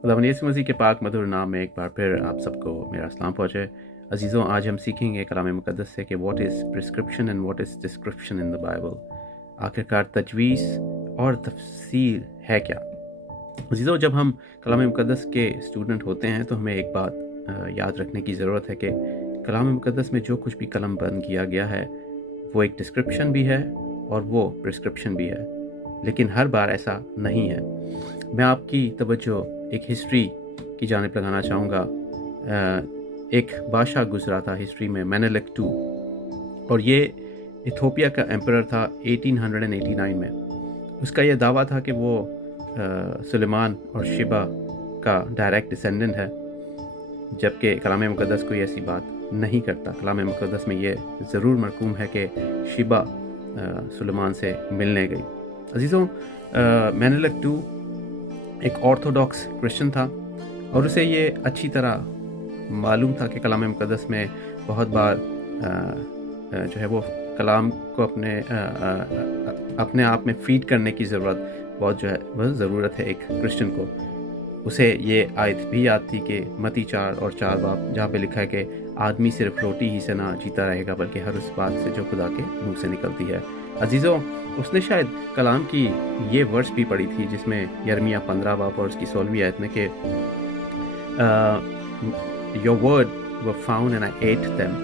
खुदावंद यीशु मसीह के पाक मधुर नाम में एक बार फिर आप सबको मेरा सलाम पहुँचे। अजीज़ों, आज हम सीखेंगे कलाम मुक़द्दस से कि what is prescription and what is description in the Bible. आखिरकार तजवीज़ और तफसीर है क्या। अजीज़ों, जब हम कलाम मुक़द्दस के स्टूडेंट होते हैं तो हमें एक बात याद रखने की ज़रूरत है कि कलाम मुक़द्दस में जो कुछ भी कलम बंद किया गया है वो एक डिस्क्रिप्शन भी है और वो प्रिस्क्रिप्शन भी है, लेकिन हर बार ऐसा नहीं है। मैं आपकी तवज्जो एक हिस्ट्री की जानिब लगाना चाहूँगा। एक बादशाह गुजरा था हिस्ट्री में, मेनेलिक II, और ये इथोपिया का एम्परर था 1889 में। उसका ये दावा था कि वो सुलेमान और शिबा का डायरेक्ट डिसेंडेंट है, जबकि कलाम मुक़द्दस कोई ऐसी बात नहीं करता। कलाम मुक़द्दस में ये ज़रूर मरकूम है कि शिबा सुलेमान से मिलने गई। अजीज़ों, मेनेलिक II एक ऑर्थोडॉक्स क्रिश्चियन था और उसे ये अच्छी तरह मालूम था कि कलाम मुक़द्दस में बहुत बार जो है वो कलाम को अपने आप में फीड करने की ज़रूरत बहुत जो है वह ज़रूरत है एक क्रिश्चियन को। उसे ये आयत भी याद थी कि मत्ती 4 और 4 बाब, जहाँ पे लिखा है कि आदमी सिर्फ रोटी ही से ना जीता रहेगा बल्कि हर उस बात से जो खुदा के मुंह से निकलती है। अजीज़ों, उसने शायद कलाम की ये वर्स भी पढ़ी थी जिसमें यर्मिया 15 बाब और उसकी 16वीं आयत में कि your word were found and I at them.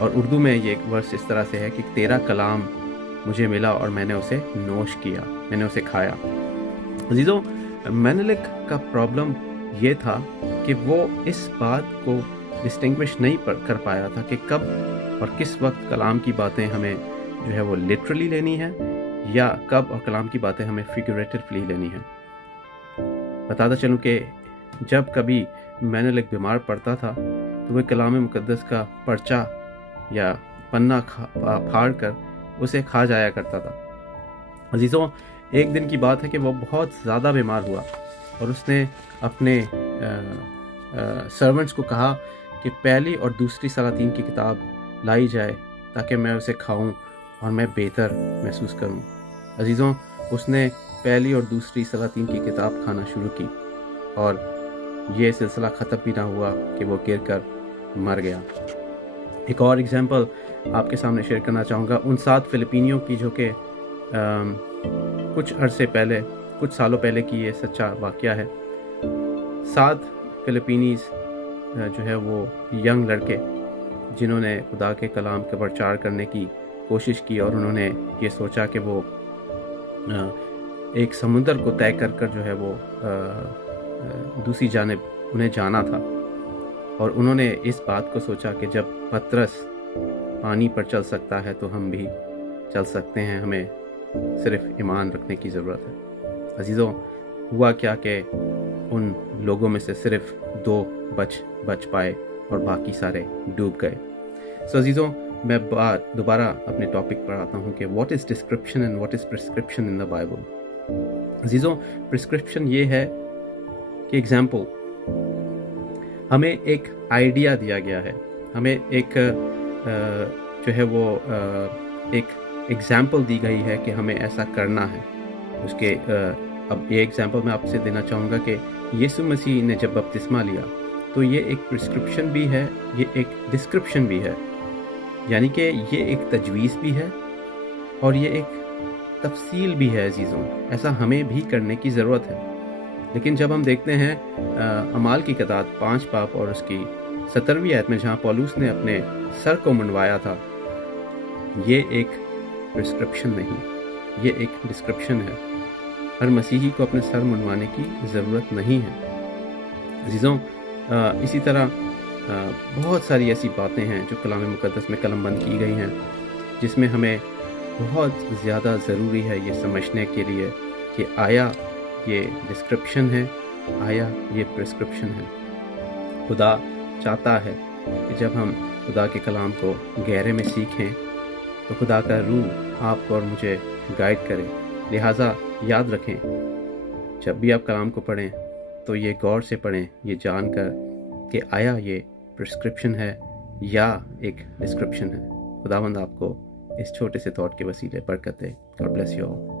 और उर्दू में ये एक वर्स इस तरह से है कि तेरा कलाम मुझे मिला और मैंने उसे नोश किया, मैंने उसे खाया। अजीज़ों, मेनेलिक का प्रॉब्लम ये था कि वो इस बात को डिस्टिंग्विश नहीं कर पाया था कि कब और किस वक्त कलाम की बातें हमें जो है वो लिटरली लेनी है या कब और कलाम की बातें हमें फिगरेटिवली लेनी है। बताता चलूँ कि जब कभी मेनेलिक बीमार पड़ता था तो वह कलाम मुक़द्दस का पर्चा या पन्ना फाड़ कर उसे खा जाया करता था। अजीज़ों, एक दिन की बात है कि वो बहुत ज़्यादा बीमार हुआ और उसने अपने सर्वेंट्स को कहा कि पहली और दूसरी सलातीन की किताब लाई जाए ताकि मैं उसे खाऊं और मैं बेहतर महसूस करूं। अजीज़ों, उसने पहली और दूसरी सलातीन की किताब खाना शुरू की और ये सिलसिला ख़त्म भी ना हुआ कि वो गिर कर मर गया। एक और एग्जाम्पल आपके सामने शेयर करना चाहूँगा उन 7 फ़िलिपीनियों की, जो कि कुछ सालों पहले की ये सच्चा वाक़या है। 7 फ़िलिपीनीज़ जो है वो यंग लड़के जिन्होंने खुदा के कलाम का प्रचार करने की कोशिश की और उन्होंने ये सोचा कि वो एक समुंदर को तय कर जो है वो दूसरी जानिब उन्हें जाना था। और उन्होंने इस बात को सोचा कि जब पतरस पानी पर चल सकता है तो हम भी चल सकते हैं, हमें सिर्फ ईमान रखने की ज़रूरत है। अजीज़ों, हुआ क्या कि उन लोगों में से सिर्फ 2 बच पाए और बाकी सारे डूब गए। सो अजीज़ों, मैं दोबारा अपने टॉपिक पर आता हूँ कि what is description and what is prescription in the Bible. अजीज़ों, प्रिस्क्रिप्शन ये है कि एग्जाम्पल, हमें एक आइडिया दिया गया है, हमें एक जो है वो एक एग्जाम्पल दी गई है कि हमें ऐसा करना है। उसके अब ये एग्जाम्पल मैं आपसे देना चाहूँगा कि यीशु मसीह ने जब बपतिस्मा लिया तो ये एक प्रिस्क्रिप्शन भी है, ये एक डिस्क्रिप्शन भी है, यानी कि ये एक तजवीज़ भी है और ये एक तफसील भी है। अजीज़ों, ऐसा हमें भी करने की ज़रूरत है। लेकिन जब हम देखते हैं अमाल की किताब 5 बाब और उसकी 17वीं आयत में, जहाँ पौलुस ने अपने सर को मुंडवाया था, ये एक प्रिस्क्रिप्शन नहीं, ये एक डिस्क्रिप्शन है। हर मसीही को अपने सर मुंडवाने की ज़रूरत नहीं है। अजीज़ों, इसी तरह बहुत सारी ऐसी बातें हैं जो कलाम मुक़द्दस में कलमबंद की गई हैं, जिसमें हमें बहुत ज़्यादा ज़रूरी है ये समझने के लिए कि आया ये डिस्क्रिप्शन है, आया ये प्रिस्क्रिप्शन है। खुदा चाहता है कि जब हम खुदा के कलाम को गहरे में सीखें तो खुदा का रूह आपको और मुझे गाइड करे। लिहाजा याद रखें, जब भी आप कलाम को पढ़ें तो ये गौर से पढ़ें, ये जानकर कि आया ये प्रिस्क्रिप्शन है या एक डिस्क्रिप्शन है। खुदावंद आपको इस छोटे से थॉट के वसीले बरकत दे। God bless you all.